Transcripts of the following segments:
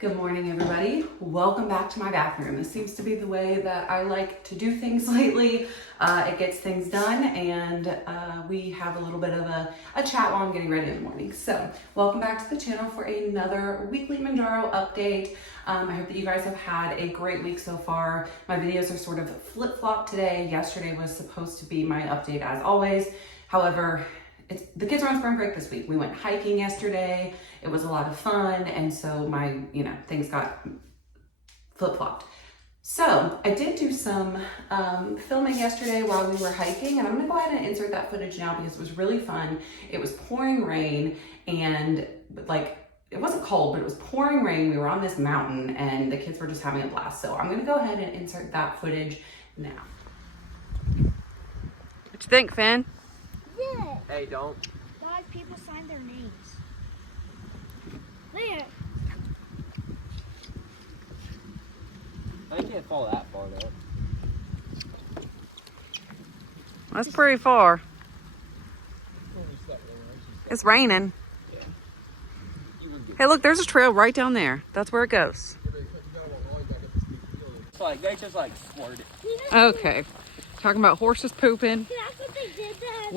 Good morning, everybody. Welcome back to my bathroom. This seems to be the way that I like to do things lately. It gets things done, and we have a little bit of a chat while I'm getting ready in the morning. So welcome back to the channel for another weekly Mounjaro update. I hope that you guys have had a great week so far. My videos are sort of flip-flop today. Yesterday was supposed to be my update as always. However, the kids are on spring break this week. We went hiking yesterday. It was a lot of fun. And so my, things got flip-flopped. So I did do some filming yesterday while we were hiking, and I'm gonna go ahead and insert that footage now because it was really fun. It was pouring rain, and it wasn't cold, but it was pouring rain. We were on this mountain and the kids were just having a blast. So I'm gonna go ahead and insert that footage now. What you think, Finn? Yeah. Hey, don't. Guys, people sign their names. There. I can't fall that far though. That's pretty far. It's raining. Yeah. Hey, look, there's a trail right down there. That's where it goes. It's like they just like squirted. Okay. Talking about horses pooping, That's what they did then.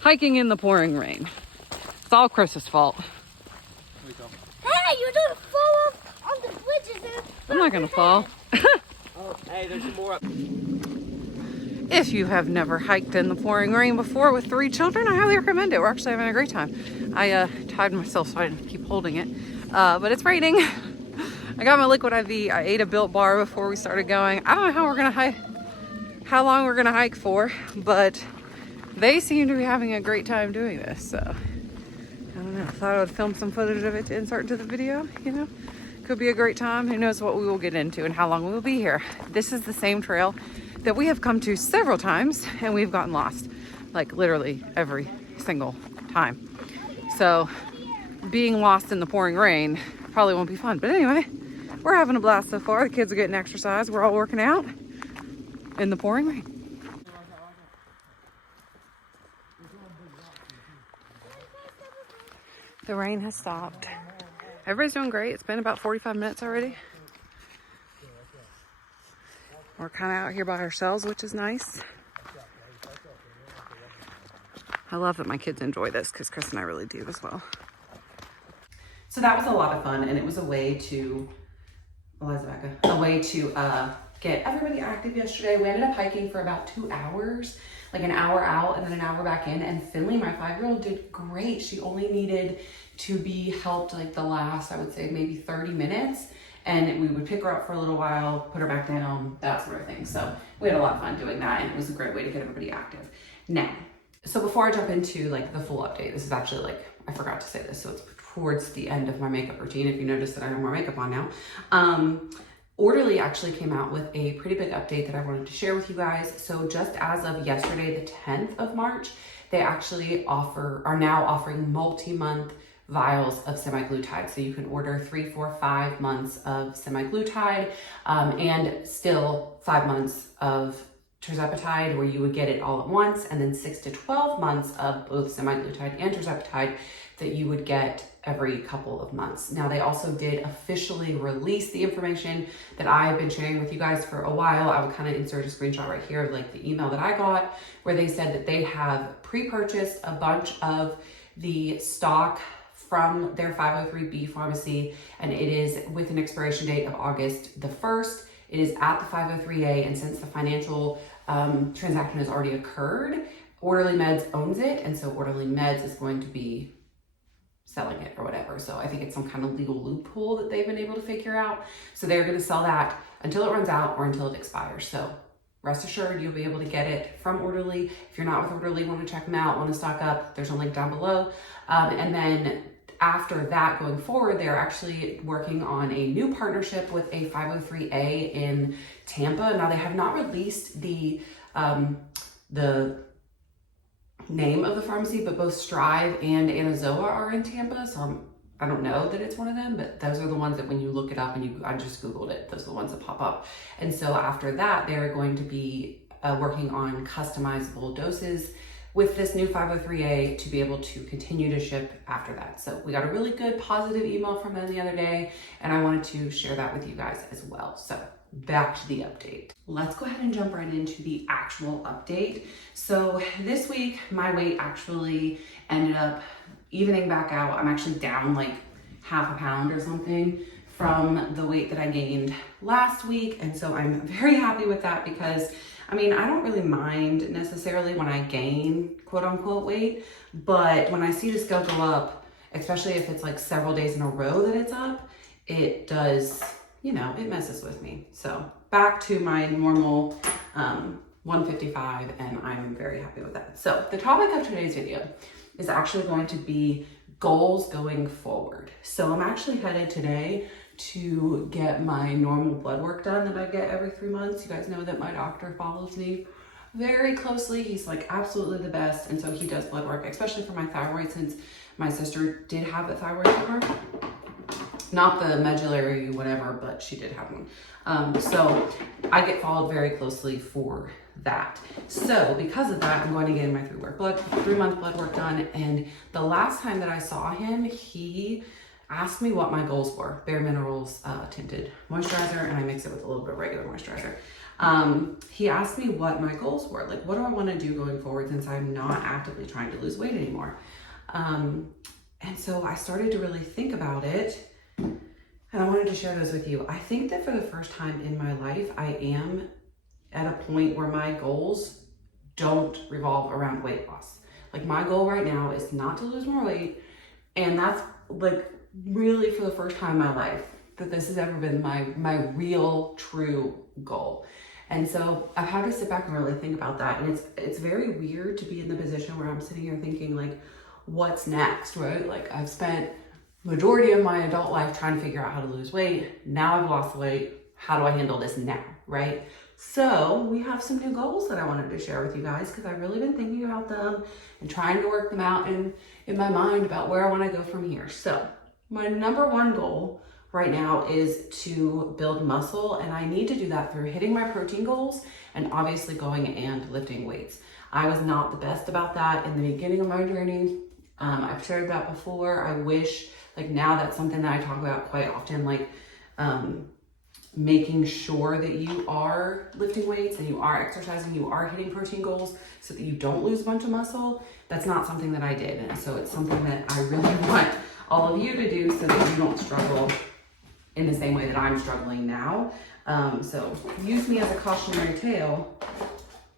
hiking in the pouring rain. It's all Chris's fault. Hey, you're gonna fall off on the bridges and I'm not gonna fall. Oh, hey, there's more up. If you have never hiked in the pouring rain before with 3 children, I highly recommend it. We're actually having a great time. I tied myself so I didn't keep holding it, but it's raining. I got my liquid IV. I ate a Built bar before we started going. I don't know how we're gonna hike, how long we're gonna hike for, but they seem to be having a great time doing this. So I don't know. I thought I would film some footage of it to insert into the video. Could be a great time. Who knows what we will get into and how long we will be here. This is the same trail that we have come to several times, and we've gotten lost, like literally every single time. So being lost in the pouring rain probably won't be fun. But anyway, we're having a blast so far. The kids are getting exercise. We're all working out in the pouring rain. The rain has stopped. Everybody's doing great. It's been about 45 minutes already. We're kind of out here by ourselves, which is nice. I love that my kids enjoy this because Chris and I really do as well. So that was a lot of fun, and it was a way to, get everybody active yesterday. We ended up hiking for about 2 hours, like an hour out and then an hour back in. And Finley, my 5-year-old, did great. She only needed to be helped like the last, I would say maybe 30 minutes. And we would pick her up for a little while, put her back down, that sort of thing. So we had a lot of fun doing that, and it was a great way to get everybody active. Now, so before I jump into like the full update, this is actually I forgot to say this, so it's towards the end of my makeup routine. If you notice that I have more makeup on now. Orderly actually came out with a pretty big update that I wanted to share with you guys. So just as of yesterday, the 10th of March, they actually are now offering multi-month vials of semaglutide. So you can order 3, 4, 5 months of semaglutide and still 5 months of tirzepatide, where you would get it all at once, and then 6 to 12 months of both semaglutide and tirzepatide that you would get every couple of months. Now, they also did officially release the information that I've been sharing with you guys for a while. I would kind of insert a screenshot right here of like the email that I got, where they said that they have pre-purchased a bunch of the stock from their 503B pharmacy, and it is with an expiration date of August the 1st. It is at the 503A, and since the financial transaction has already occurred, Orderly Meds owns it, and so Orderly Meds is going to be selling it or whatever. So I think it's some kind of legal loophole that they've been able to figure out. So they're going to sell that until it runs out or until it expires. So rest assured, you'll be able to get it from Orderly. If you're not with Orderly, want to check them out, want to stock up, there's a link down below. And then after that, going forward, they're actually working on a new partnership with a 503A in Tampa. Now, they have not released the name of the pharmacy, but both Strive and Anazoa are in Tampa. So I don't know that it's one of them, but those are the ones that when you look it up and I just Googled it, those are the ones that pop up. And so after that, they're going to be working on customizable doses with this new 503A to be able to continue to ship after that. So we got a really good positive email from them the other day, and I wanted to share that with you guys as well. So back to the update. Let's go ahead and jump right into the actual update. So this week, my weight actually ended up evening back out. I'm actually down like half a pound or something from the weight that I gained last week. And so I'm very happy with that because I mean, I don't really mind necessarily when I gain quote unquote weight, but when I see the scale go up, especially if it's like several days in a row that it's up, it does, you know, it messes with me. So back to my normal 155, and I'm very happy with that. So the topic of today's video is actually going to be goals going forward. So I'm actually headed today to get my normal blood work done that I get every 3 months. You guys know that my doctor follows me very closely. He's like absolutely the best. And so he does blood work, especially for my thyroid, since my sister did have a thyroid tumor. Not the medullary whatever, but she did have one. So I get followed very closely for that. So because of that, I'm going to get my 3-month blood work done. And the last time that I saw him, he asked me what my goals were. Bare Minerals tinted moisturizer, and I mix it with a little bit of regular moisturizer. He asked me what my goals were. Like, what do I want to do going forward since I'm not actively trying to lose weight anymore? And so I started to really think about it, and I wanted to share those with you. I think that for the first time in my life, I am at a point where my goals don't revolve around weight loss. Like, my goal right now is not to lose more weight, and that's like really for the first time in my life that this has ever been my real true goal. And so I've had to sit back and really think about that. And it's very weird to be in the position where I'm sitting here thinking like, what's next, right? Like, I've spent majority of my adult life trying to figure out how to lose weight. Now I've lost weight. How do I handle this now, right? So we have some new goals that I wanted to share with you guys because I've really been thinking about them and trying to work them out in my mind about where I want to go from here. So my number one goal right now is to build muscle, and I need to do that through hitting my protein goals and obviously going and lifting weights. I was not the best about that in the beginning of my journey. I've shared that before. I wish, like, now that's something that I talk about quite often, like making sure that you are lifting weights and you are exercising, you are hitting protein goals so that you don't lose a bunch of muscle. That's not something that I did. And so it's something that I really want all of you to do so that you don't struggle in the same way that I'm struggling now. So use me as a cautionary tale.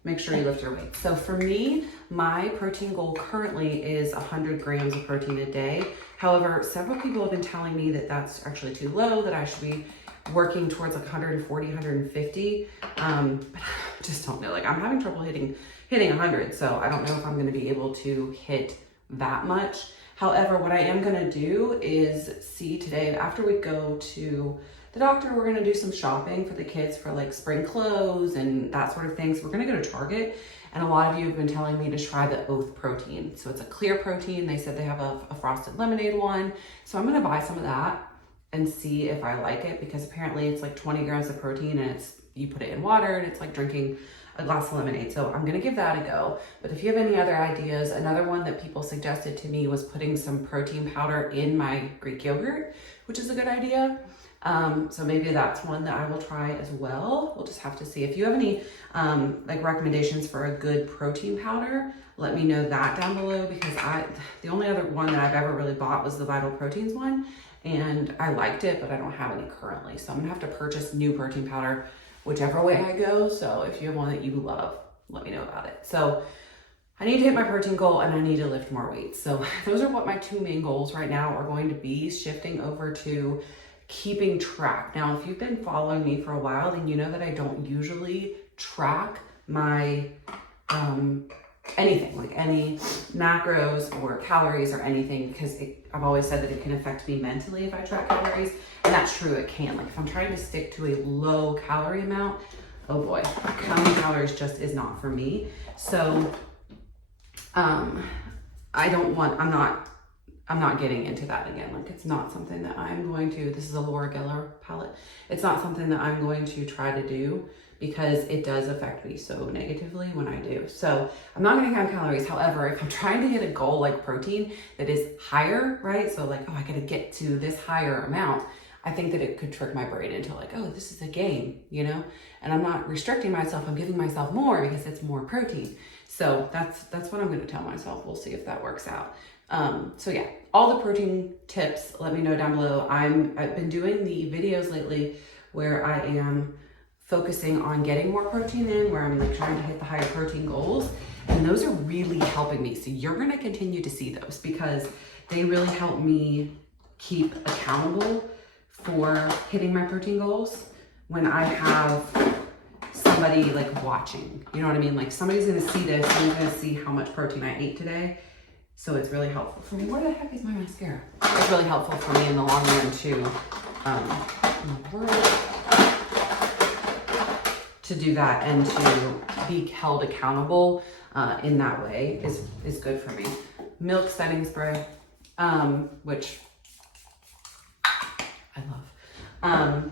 Make sure you lift your weight. So for me, my protein goal currently is 100 grams of protein a day. However, several people have been telling me that that's actually too low, that I should be working towards like 140, 150. But I just don't know. Like, I'm having trouble hitting 100. So I don't know if I'm going to be able to hit that much. However, what I am gonna do is see today, after we go to the doctor, we're gonna do some shopping for the kids for like spring clothes and that sort of thing. So we're gonna go to Target, and a lot of you have been telling me to try the Oath protein. So it's a clear protein. They said they have a frosted lemonade one. So I'm gonna buy some of that and see if I like it, because apparently it's like 20 grams of protein, and you put it in water, and it's like drinking a glass of lemonade. So I'm gonna give that a go. But if you have any other ideas, another one that people suggested to me was putting some protein powder in my Greek yogurt, which is a good idea. So maybe that's one that I will try as well. We'll just have to see. If you have any like recommendations for a good protein powder, let me know that down below, because the only other one that I've ever really bought was the Vital Proteins one, and I liked it, but I don't have any currently. So I'm gonna have to purchase new protein powder whichever way I go. So if you have one that you love, let me know about it. So I need to hit my protein goal, and I need to lift more weight. So those are what my two main goals right now are going to be, shifting over to keeping track. Now, if you've been following me for a while, then you know that I don't usually track my anything, like any macros or calories or anything, because I've always said that it can affect me mentally if I track calories. And that's true, it can. Like, if I'm trying to stick to a low calorie amount, oh boy, counting calories just is not for me. So I'm not I'm not getting into that again. Like, it's not something that I'm going to, this is a Laura Geller palette. It's not something that I'm going to try to do because it does affect me so negatively when I do. So I'm not gonna count calories. However, if I'm trying to hit a goal like protein that is higher, right? So like, oh, I gotta get to this higher amount. I think that it could trick my brain into like, oh, this is a game, you know? And I'm not restricting myself, I'm giving myself more because it's more protein. So that's what I'm gonna tell myself. We'll see if that works out. So yeah, all the protein tips, let me know down below. I've been doing the videos lately where I am focusing on getting more protein in, where I'm like trying to hit the higher protein goals. And those are really helping me. So you're gonna continue to see those because they really help me keep accountable for hitting my protein goals when I have somebody like watching, you know what I mean? Like somebody's gonna see this, someone's gonna see how much protein I ate today. So it's really helpful for me. Where the heck is my mascara? It's really helpful for me in the long run to do that and to be held accountable in that way is good for me. Milk setting spray, which I love.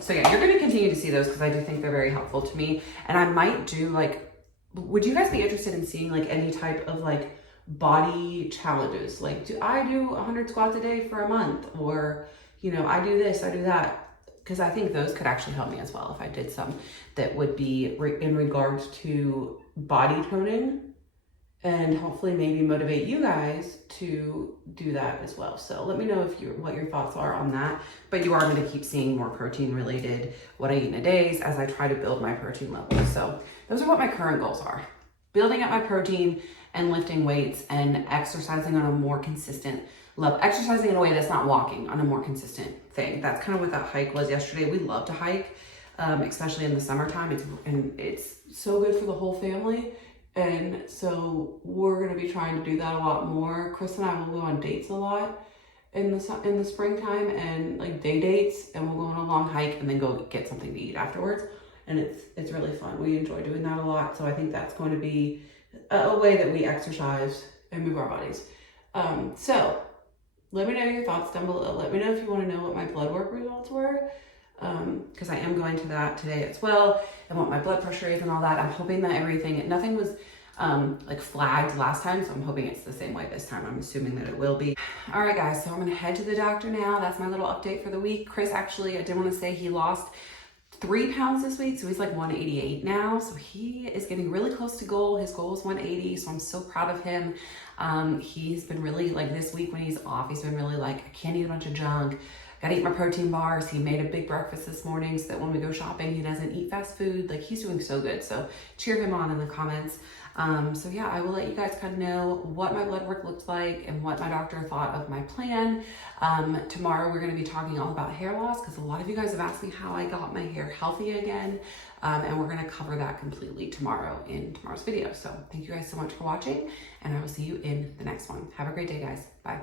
So yeah, you're gonna continue to see those because I do think they're very helpful to me. And I might do like, would you guys be interested in seeing like any type of like body challenges? Like, do I do 100 squats a day for a month? Or, you know, I do this, I do that. Because I think those could actually help me as well if I did some that would be in regards to body toning and hopefully maybe motivate you guys to do that as well. So let me know what your thoughts are on that. But you are going to keep seeing more protein related, what I eat in a day as I try to build my protein levels. So those are what my current goals are. Building up my protein and lifting weights and exercising on a more consistent level. Exercising in a way that's not walking, on a more consistent thing. That's kind of what that hike was yesterday. We love to hike, especially in the summertime. It's so good for the whole family. And so we're gonna be trying to do that a lot more. Chris and I will go on dates a lot in the springtime, and like day dates, and we'll go on a long hike and then go get something to eat afterwards. And it's really fun. We enjoy doing that a lot. So I think that's going to be a way that we exercise and move our bodies. So let me know your thoughts down below. Let me know if you want to know what my blood work results were, because I am going to that today as well, and what my blood pressure is and all that. I'm hoping that nothing was like flagged last time, so I'm hoping it's the same way this time. I'm assuming that it will be. All right, guys, so I'm gonna head to the doctor now. That's my little update for the week. Chris, actually, I did want to say he lost 3 pounds this week, so he's like 188 now. So he is getting really close to goal. His goal is 180, so I'm so proud of him. He's been really like, this week when he's off, he's been really like, I can't eat a bunch of junk. Gotta eat my protein bars. He made a big breakfast this morning so that when we go shopping, he doesn't eat fast food. Like, he's doing so good. So cheer him on in the comments. So yeah, I will let you guys kind of know what my blood work looked like and what my doctor thought of my plan. Tomorrow we're going to be talking all about hair loss because a lot of you guys have asked me how I got my hair healthy again. And we're going to cover that completely tomorrow in tomorrow's video. So thank you guys so much for watching, and I will see you in the next one. Have a great day, guys. Bye.